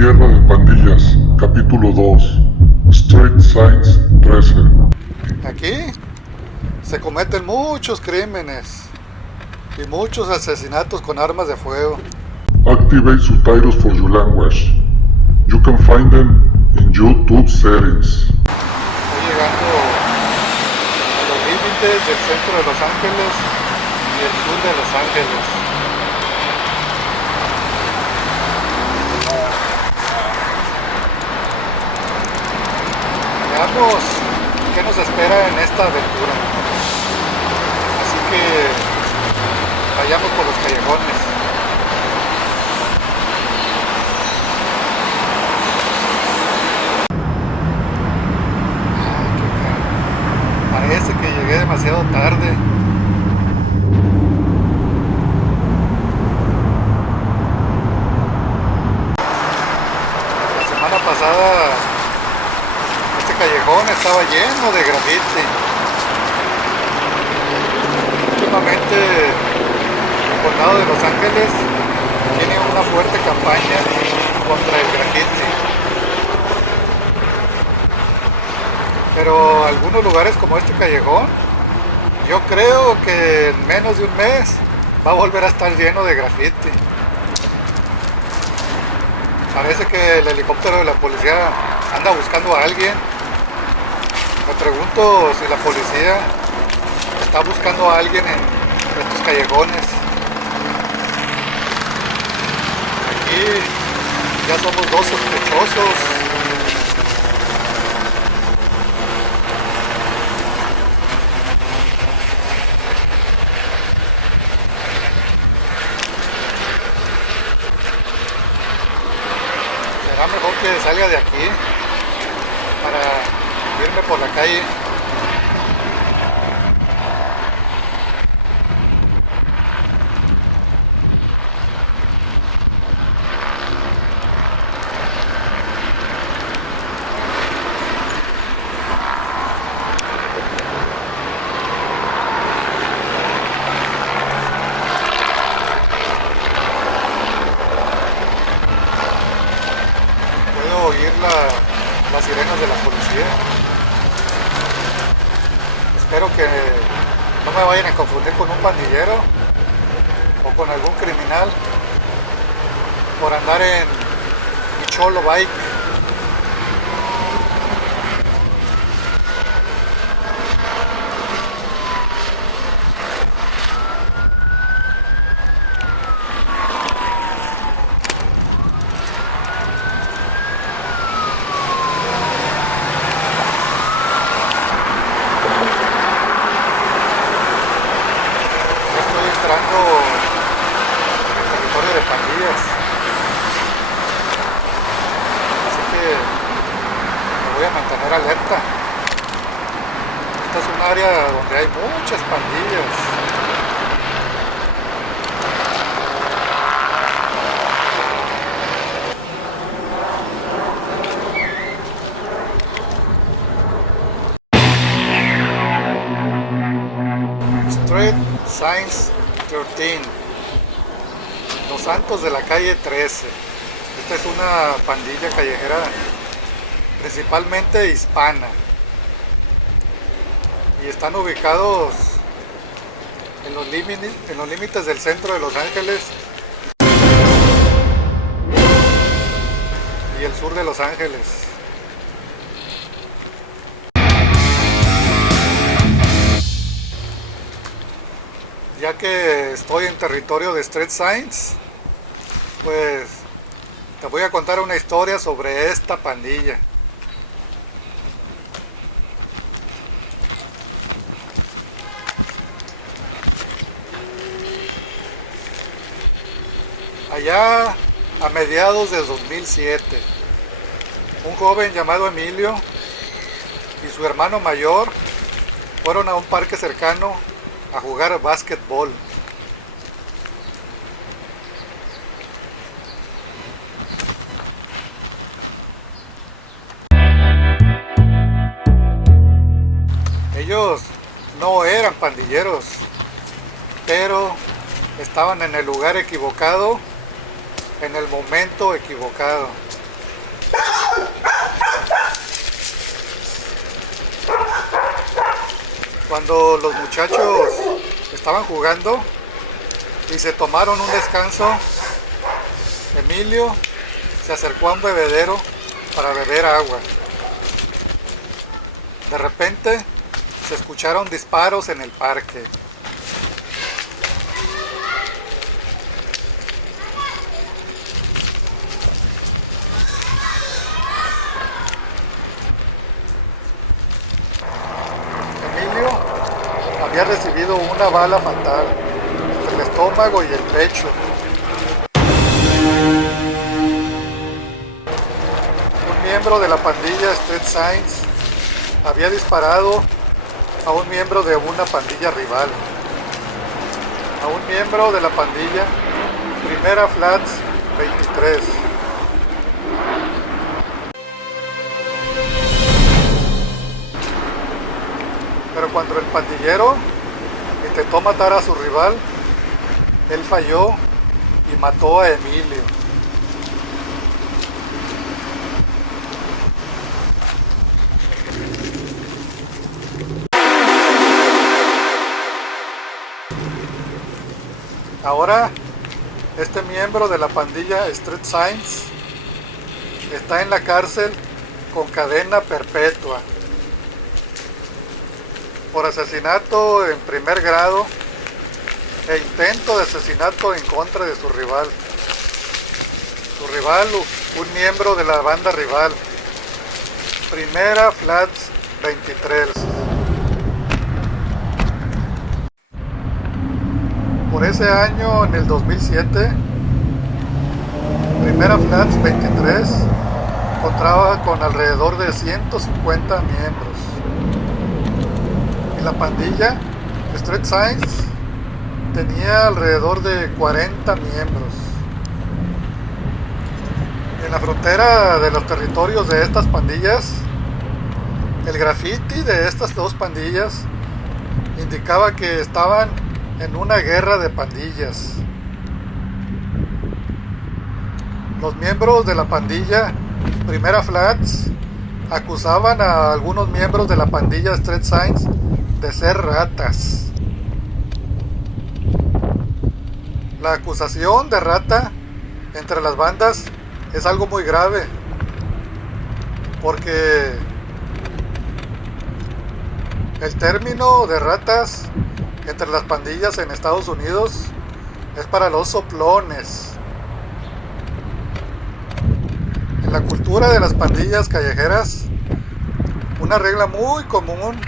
Tierra de Pandillas, capítulo 2, Street Signs 13. Aquí se cometen muchos crímenes y muchos asesinatos con armas de fuego. Activate subtitles for your language. You can find them in YouTube settings. Estoy llegando a los límites del centro de Los Ángeles y el sur de Los Ángeles. Veamos qué nos espera en esta aventura. Así que vayamos por los callejones. Parece que llegué demasiado tarde. La semana pasada este callejón estaba lleno de graffiti. Últimamente el condado de Los Ángeles tiene una fuerte campaña contra el graffiti. Pero algunos lugares como este callejón, yo creo que en menos de un mes va a volver a estar lleno de graffiti. Parece que el helicóptero de la policía anda buscando a alguien. Me pregunto si la policía está buscando a alguien en estos callejones. Aquí ya somos dos sospechosos. Será mejor que salga de aquí para irme por la calle. Puedo oír las sirenas de la policía. Espero que no me vayan a confundir con un pandillero o con algún criminal por andar en mi cholo bike. Ya estoy entrando en el territorio de pandillas, así que me voy a mantener alerta. Esta es un área donde hay muchas pandillas. Street Signs 13, Los Santos de la calle 13. Esta es una pandilla callejera principalmente hispana y están ubicados en los límites del centro de Los Ángeles y el sur de Los Ángeles. Ya que estoy en territorio de Street Signs, pues te voy a contar una historia sobre esta pandilla. Allá a mediados de 2007, un joven llamado Emilio y su hermano mayor fueron a un parque cercano a jugar básquetbol. Ellos no eran pandilleros, pero estaban en el lugar equivocado, en el momento equivocado. Cuando los muchachos estaban jugando y se tomaron un descanso, Emilio se acercó a un bebedero para beber agua. De repente se escucharon disparos en el parque. Emilio había recibido una bala fatal entre el estómago y el pecho. Un miembro de la pandilla Street Signs había disparado a un miembro de una pandilla rival, a un miembro de la pandilla Primera Flats 23. Pero cuando el pandillero intentó matar a su rival, él falló y mató a Emilio. Ahora, este miembro de la pandilla Street Signs está en la cárcel con cadena perpetua por asesinato en primer grado e intento de asesinato en contra de su rival. Su rival, un miembro de la banda rival, Primera Flats 23. Por ese año, en el 2007, Primera Flats 23 contaba con alrededor de 150 miembros. Y la pandilla Street Signs tenía alrededor de 40 miembros. En la frontera de los territorios de estas pandillas, el graffiti de estas dos pandillas indicaba que estaban en una guerra de pandillas. Los miembros de la pandilla Primera Flats acusaban a algunos miembros de la pandilla Street Signs de ser ratas. La acusación de rata entre las bandas es algo muy grave, porque el término de ratas entre las pandillas en Estados Unidos es para los soplones. En la cultura de las pandillas callejeras, una regla muy común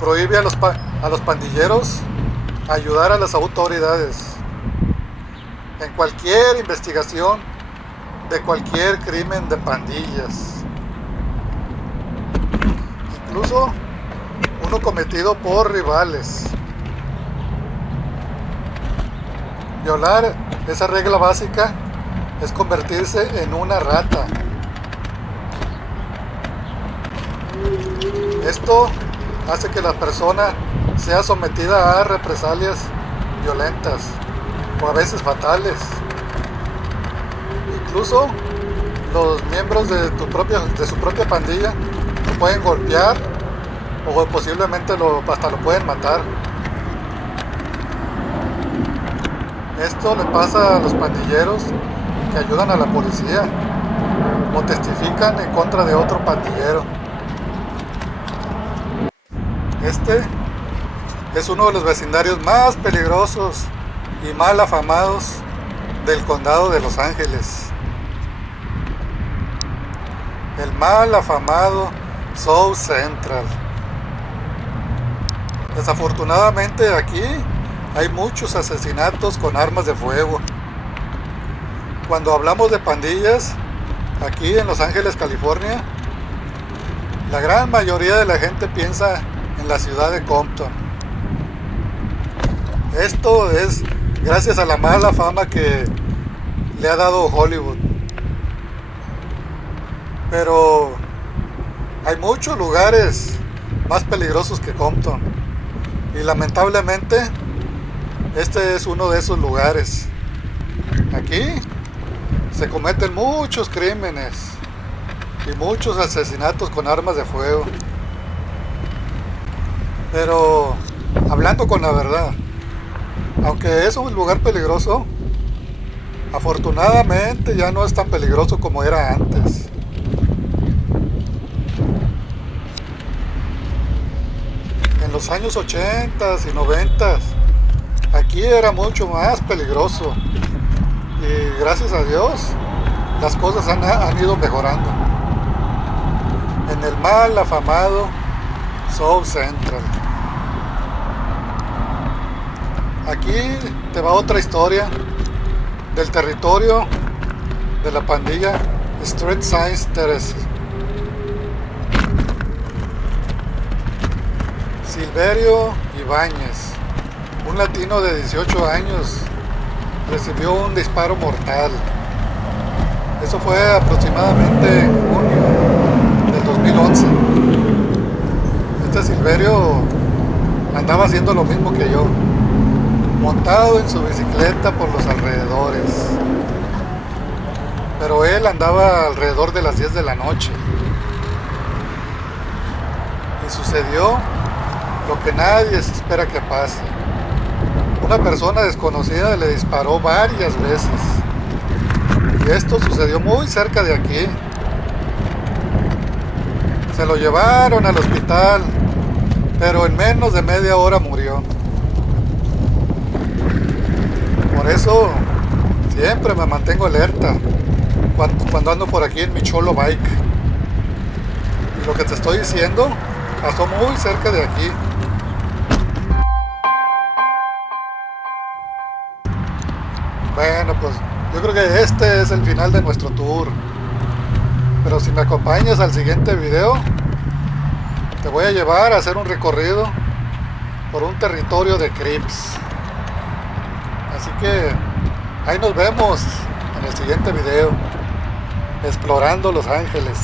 prohíbe a los pandilleros ayudar a las autoridades en cualquier investigación de cualquier crimen de pandillas, incluso uno cometido por rivales. Violar esa regla básica es convertirse en una rata. Esto hace que la persona sea sometida a represalias violentas o a veces fatales. Incluso los miembros de su propia pandilla lo pueden golpear o posiblemente hasta lo pueden matar. Esto le pasa a los pandilleros que ayudan a la policía o testifican en contra de otro pandillero. Este es uno de los vecindarios más peligrosos y mal afamados del condado de Los Ángeles. El mal afamado South Central. Desafortunadamente aquí hay muchos asesinatos con armas de fuego. Cuando hablamos de pandillas, aquí en Los Ángeles, California, la gran mayoría de la gente piensa en la ciudad de Compton. Esto es gracias a la mala fama que le ha dado Hollywood. Pero hay muchos lugares más peligrosos que Compton. Y lamentablemente, este es uno de esos lugares. Aquí se cometen muchos crímenes y muchos asesinatos con armas de fuego. Pero hablando con la verdad, aunque es un lugar peligroso, afortunadamente ya no es tan peligroso como era antes. En los años 80 y 90 aquí era mucho más peligroso y gracias a Dios las cosas han ido mejorando. En el mal afamado South Central. Aquí te va otra historia del territorio de la pandilla Street Signs Terrace. Silverio Ibáñez, un latino de 18 años, recibió un disparo mortal. Eso fue aproximadamente en junio del 2011. Este Silverio andaba haciendo lo mismo que yo, montado en su bicicleta por los alrededores. Pero él andaba alrededor de las 10 de la noche. Y sucedió lo que nadie se espera que pase. Una persona desconocida le disparó varias veces. Y esto sucedió muy cerca de aquí. Se lo llevaron al hospital, pero en menos de media hora murió. Por eso siempre me mantengo alerta cuando ando por aquí en mi Cholo Bike. Y lo que te estoy diciendo pasó muy cerca de aquí. Bueno, pues yo creo que este es el final de nuestro tour. Pero si me acompañas al siguiente video, te voy a llevar a hacer un recorrido por un territorio de Crips. Así que ahí nos vemos en el siguiente video, explorando Los Ángeles.